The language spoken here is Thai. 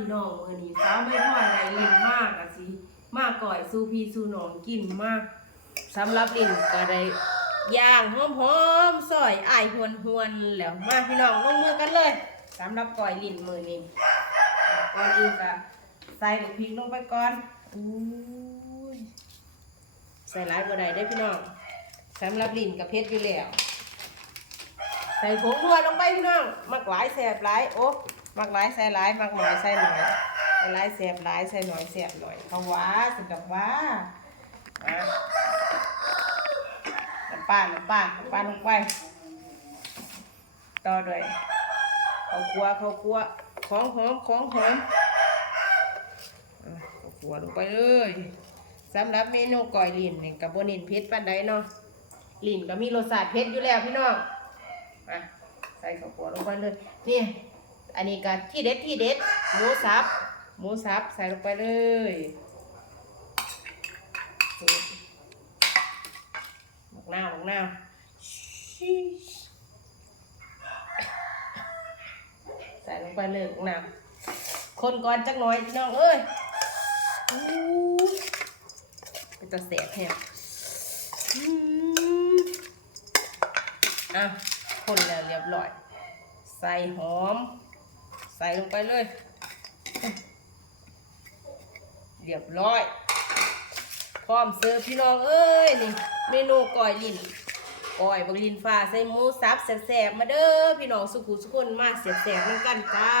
พี่น้องมื้อนี้ฟ้าไม่พอได้ลิ้นมากอะสิมากก่อยสู่พี่สู่น้องกินมากสำหรับลิ้นก็ได้ย่างหอมๆซอยอ้ายหวนๆแล้วมาพี่น้องลงมือกันเลยสำหรับก่อยลิ้นมื้อนี้ก่อนอื่นก็ใส่พริกลงไปก่อนอู้ยใส่หลายบ่ได้เด้พี่น้องสำหรับลิ้นกับเผ็ดอยู่แล้วใส่ผงนัวลงไปพี่น้องมักหลายแสบหลายโอ้ มักหลายใส่หลายมักหน่อยใส่หน่อยใส่หลายแสบหลายใส่หน่อยแสบหน่อยเขาว่าสุดกับว่าอะน้ำปลาน้ำปลาน้ำปลาลงไปต่อด้วยข้าวคั่วข้าวคั่วของหอมของหอมอะข้าวคั่วลงไปเลยสำหรับเมนูก่อยลินนี่กับบนินเผ็ดปานใดเนาะลินก็มีรสชาติเผ็ดอยู่แล้วพี่น้องอะใส่ข้าวคั่วลงไปเลยนี่ อันนี้ก็ที่เด็ดที่เด็ดหมูสับหมูสับใส่ลงไปเลยหมกหน้าวหมกหน้าวใส่ลงไปเลยหมกหน้าวคนก่อนจักหน่อยน้องเอ้ยอู้เป็นตะเสียแฮะอืมอะคนแล้วเรียบร้อย ใส่หอม ใส่ลงไปเลย เรียบร้อย พร้อมเสิร์ฟพี่น้องเอ้ยนี่เมนูก้อยลินก้อยบักลินฟ้าใส่หมูสับแสบๆมาเด้อพี่น้องสุขุสุคนมาแสบๆเหมือนกันจ้า